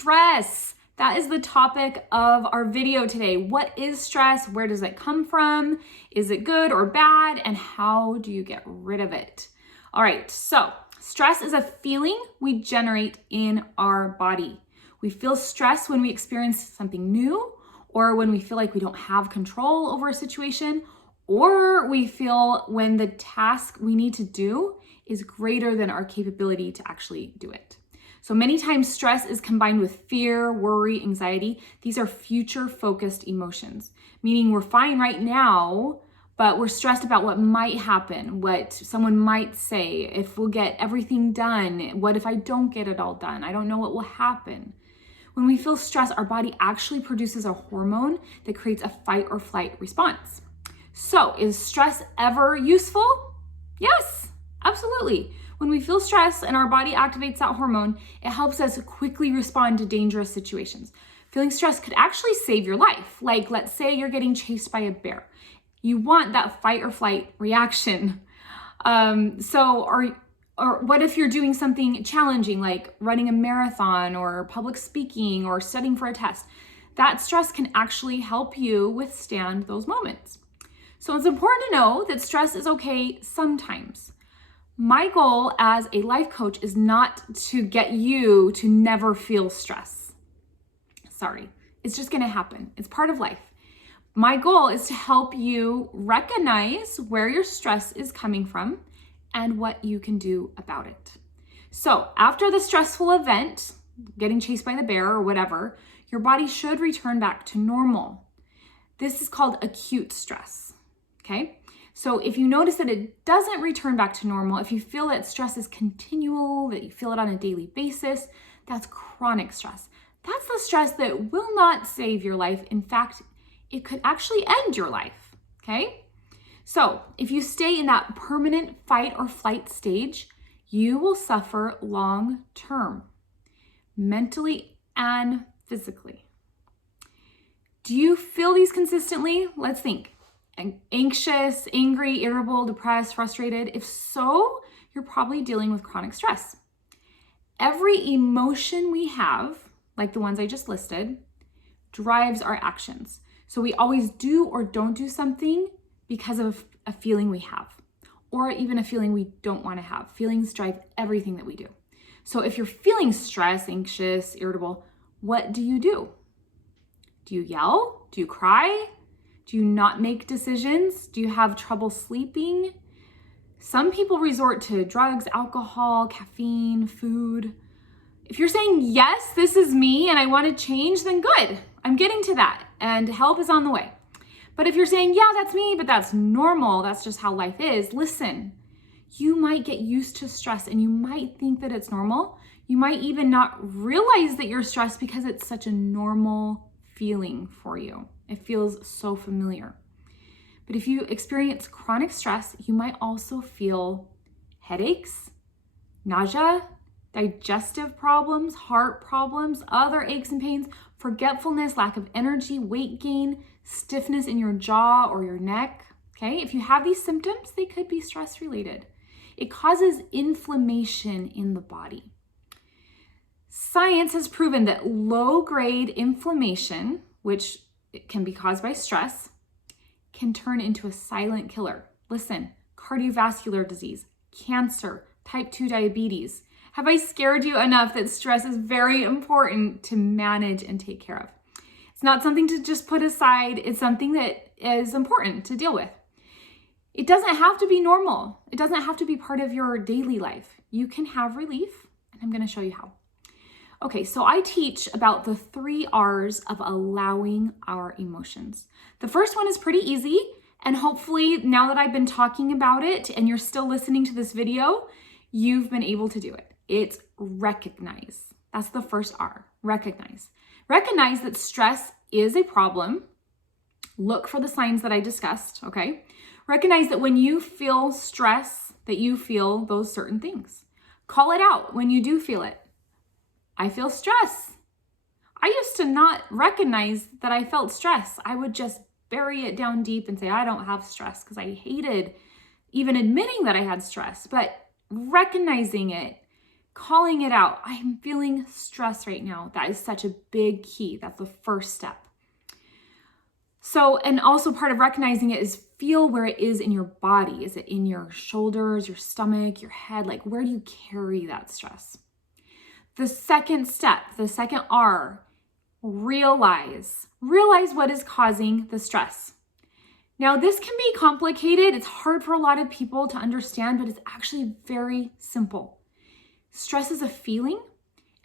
stress. That is the topic of our video today. What is stress? Where does it come from? Is it good or bad? And how do you get rid of it? All right, so stress is a feeling we generate in our body. We feel stress when we experience something new, or when we feel like we don't have control over a situation, or we feel when the task we need to do is greater than our capability to actually do it. So many times stress is combined with fear, worry, anxiety. These are future-focused emotions, meaning we're fine right now, but we're stressed about what might happen, what someone might say, if we'll get everything done, what if I don't get it all done? I don't know what will happen. When we feel stress, our body actually produces a hormone that creates a fight or flight response. So, is stress ever useful? Yes, absolutely. When we feel stress and our body activates that hormone, it helps us quickly respond to dangerous situations. Feeling stressed could actually save your life. Like, let's say you're getting chased by a bear. You want that fight or flight reaction. Or what if you're doing something challenging, like running a marathon or public speaking or studying for a test? That stress can actually help you withstand those moments. So it's important to know that stress is okay sometimes. My goal as a life coach is not to get you to never feel stress. Sorry, it's just gonna happen. It's part of life. My goal is to help you recognize where your stress is coming from and what you can do about it. So after the stressful event, getting chased by the bear or whatever, your body should return back to normal. This is called acute stress, okay? So if you notice that it doesn't return back to normal, if you feel that stress is continual, that you feel it on a daily basis, that's chronic stress. That's the stress that will not save your life. In fact, it could actually end your life, okay? So if you stay in that permanent fight or flight stage, you will suffer long term, mentally and physically. Do you feel these consistently? Let's think. Anxious, angry, irritable, depressed, frustrated? If so, you're probably dealing with chronic stress. Every emotion we have, like the ones I just listed, drives our actions. So we always do or don't do something because of a feeling we have, or even a feeling we don't want to have. Feelings drive everything that we do. So if you're feeling stressed, anxious, irritable, what do you do? Do you yell? Do you cry? Do you not make decisions? Do you have trouble sleeping? Some people resort to drugs, alcohol, caffeine, food. If you're saying, yes, this is me and I want to change, then good. I'm getting to that and help is on the way. But if you're saying, yeah, that's me, but that's normal, that's just how life is, listen, you might get used to stress and you might think that it's normal. You might even not realize that you're stressed because it's such a normal feeling for you. It feels so familiar. But if you experience chronic stress, you might also feel headaches, nausea, digestive problems, heart problems, other aches and pains, forgetfulness, lack of energy, weight gain, stiffness in your jaw or your neck. Okay, if you have these symptoms, they could be stress related. It causes inflammation in the body. Science has proven that low-grade inflammation, which can be caused by stress, can turn into a silent killer. Listen, cardiovascular disease, cancer, type 2 diabetes. Have I scared you enough that stress is very important to manage and take care of? It's not something to just put aside. It's something that is important to deal with. It doesn't have to be normal. It doesn't have to be part of your daily life. You can have relief, and I'm going to show you how. Okay, so I teach about the 3 R's of allowing our emotions. The first one is pretty easy, and hopefully now that I've been talking about it and you're still listening to this video, you've been able to do it. It's recognize. That's the first R, recognize. Recognize that stress is a problem. Look for the signs that I discussed, okay? Recognize that when you feel stress, that you feel those certain things. Call it out when you do feel it. I feel stress. I used to not recognize that I felt stress. I would just bury it down deep and say, I don't have stress, because I hated even admitting that I had stress. But recognizing it calling it out. I'm feeling stress right now. That is such a big key. That's the first step. So, and also part of recognizing it is feel where it is in your body. Is it in your shoulders, your stomach, your head? Like, where do you carry that stress? The second step, the second R, realize what is causing the stress. Now, this can be complicated. It's hard for a lot of people to understand, but it's actually very simple. Stress is a feeling,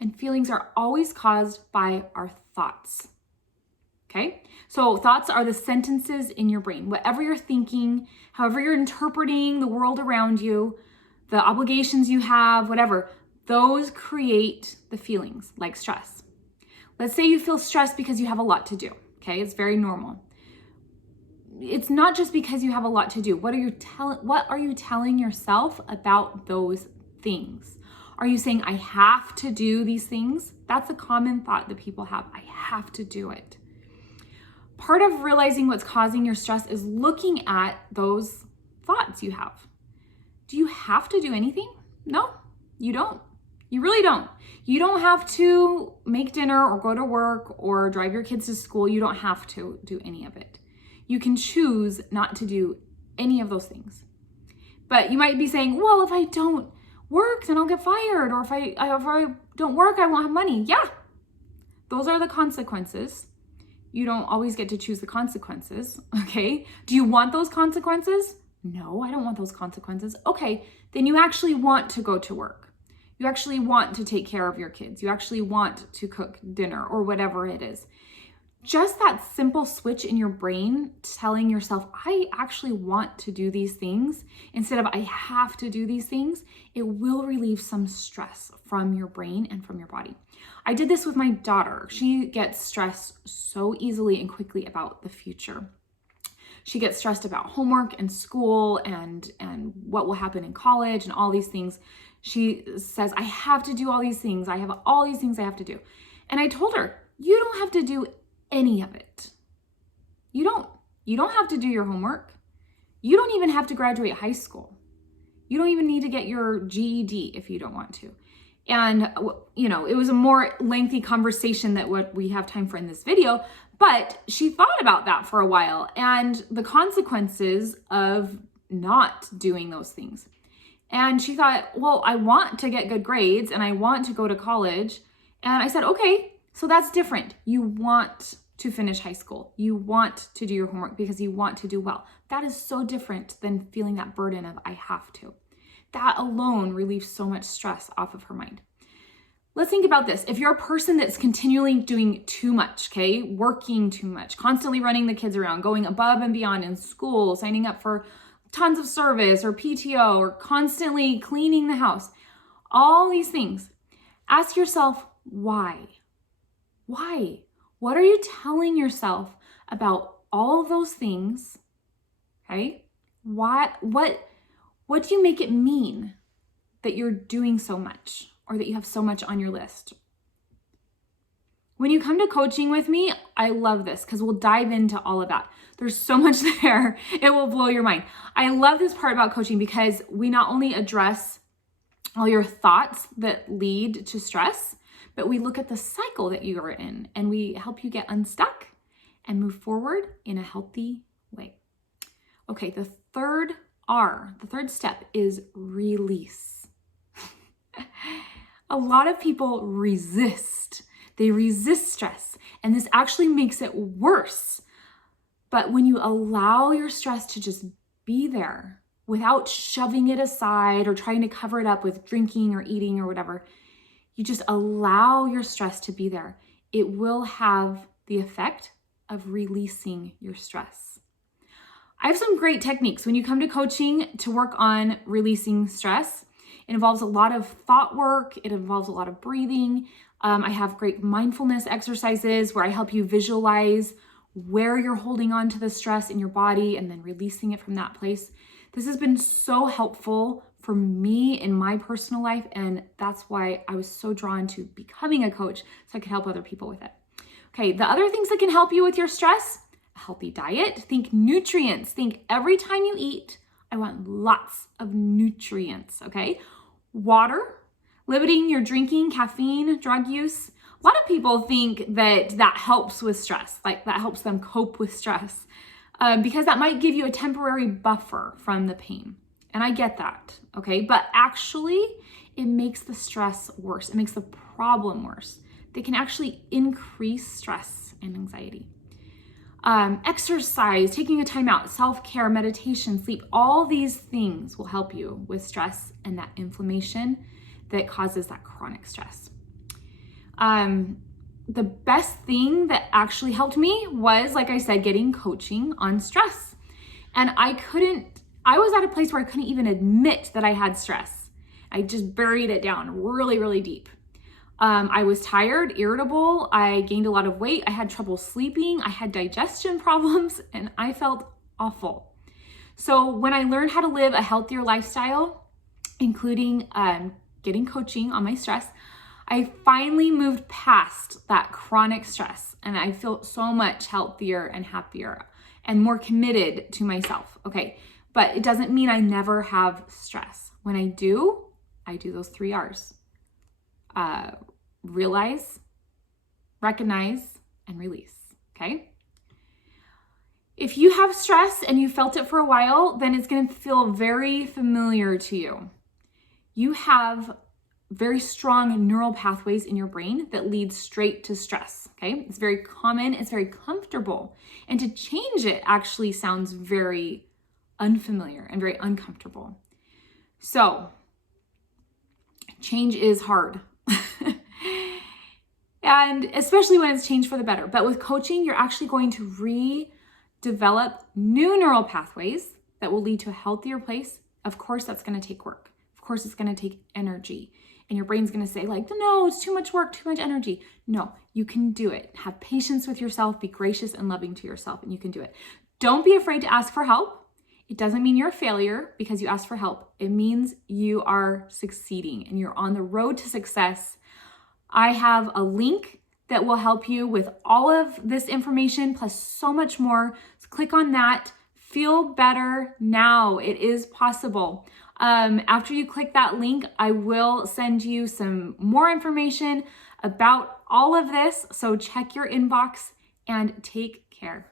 and feelings are always caused by our thoughts. Okay? So thoughts are the sentences in your brain. Whatever you're thinking, however you're interpreting the world around you, the obligations you have, whatever, those create the feelings like stress. Let's say you feel stressed because you have a lot to do. Okay? It's very normal. It's not just because you have a lot to do. What are you telling yourself about those things? Are you saying, I have to do these things? That's a common thought that people have. I have to do it. Part of realizing what's causing your stress is looking at those thoughts you have. Do you have to do anything? No, you don't. You really don't. You don't have to make dinner or go to work or drive your kids to school. You don't have to do any of it. You can choose not to do any of those things. But you might be saying, well, if I don't work, then I'll get fired. Or if I don't work, I won't have money. Yeah, those are the consequences. You don't always get to choose the consequences, okay? Do you want those consequences? No, I don't want those consequences. Okay, then you actually want to go to work. You actually want to take care of your kids. You actually want to cook dinner or whatever it is. Just that simple switch in your brain telling yourself, I actually want to do these things instead of I have to do these things, it will relieve some stress from your brain and from your body. I did this with my daughter. She gets stressed so easily and quickly about the future. She gets stressed about homework and school and what will happen in college and all these things. She says, I have to do all these things. I have all these things I have to do. And I told her, you don't have to do any of it. You don't have to do your homework. You don't even have to graduate high school. You don't even need to get your GED if you don't want to. And, you know, it was a more lengthy conversation than what we have time for in this video, but she thought about that for a while and the consequences of not doing those things. And she thought, well, I want to get good grades and I want to go to college. And I said, okay, so that's different. You want to finish high school. You want to do your homework because you want to do well. That is so different than feeling that burden of I have to. That alone relieves so much stress off of her mind. Let's think about this. If you're a person that's continually doing too much, okay, working too much, constantly running the kids around, going above and beyond in school, signing up for tons of service or PTO, or constantly cleaning the house, all these things, ask yourself, why? Why? What are you telling yourself about all of those things? Okay? What do you make it mean that you're doing so much or that you have so much on your list? When you come to coaching with me, I love this because we'll dive into all of that. There's so much there. It will blow your mind. I love this part about coaching because we not only address all your thoughts that lead to stress, but we look at the cycle that you are in and we help you get unstuck and move forward in a healthy way. Okay, the third R, the third step is release. A lot of people resist. They resist stress, and this actually makes it worse. But when you allow your stress to just be there without shoving it aside or trying to cover it up with drinking or eating or whatever, you just allow your stress to be there. It will have the effect of releasing your stress. I have some great techniques when you come to coaching to work on releasing stress. It involves a lot of thought work. It involves a lot of breathing. I have great mindfulness exercises where I help you visualize where you're holding on to the stress in your body and then releasing it from that place. This has been so helpful for me in my personal life, and that's why I was so drawn to becoming a coach so I could help other people with it. Okay, the other things that can help you with your stress, a healthy diet. Think nutrients. Think every time you eat, I want lots of nutrients, okay? Water, Limiting your drinking, caffeine, drug use. A lot of people think that that helps with stress, like that helps them cope with stress, because that might give you a temporary buffer from the pain. And I get that, okay? But actually, it makes the stress worse. It makes the problem worse. They can actually increase stress and anxiety. Exercise, taking a time out, self-care, meditation, sleep, all these things will help you with stress and that inflammation that causes that chronic stress. The best thing that actually helped me was, like I said, getting coaching on stress. And I was at a place where I couldn't even admit that I had stress. I just buried it down really, really deep. I was tired, irritable, I gained a lot of weight, I had trouble sleeping, I had digestion problems, and I felt awful. So when I learned how to live a healthier lifestyle, including getting coaching on my stress, I finally moved past that chronic stress, and I feel so much healthier and happier and more committed to myself, okay? But it doesn't mean I never have stress. When I do those 3 R's. Realize, recognize, and release, okay? If you have stress and you felt it for a while, then it's gonna feel very familiar to you. You have very strong neural pathways in your brain that lead straight to stress, okay? It's very common, it's very comfortable. And to change it actually sounds very unfamiliar and very uncomfortable. So, change is hard. And especially when it's changed for the better. But with coaching, you're actually going to redevelop new neural pathways that will lead to a healthier place. Of course, that's going to take work. Of course, it's going to take energy. And your brain's going to say like, no, it's too much work, too much energy. No, you can do it. Have patience with yourself. Be gracious and loving to yourself, and you can do it. Don't be afraid to ask for help. It doesn't mean you're a failure because you asked for help. It means you are succeeding and you're on the road to success. I have a link that will help you with all of this information plus so much more. So click on that. Feel better now. It is possible. After you click that link, I will send you some more information about all of this. So check your inbox and take care.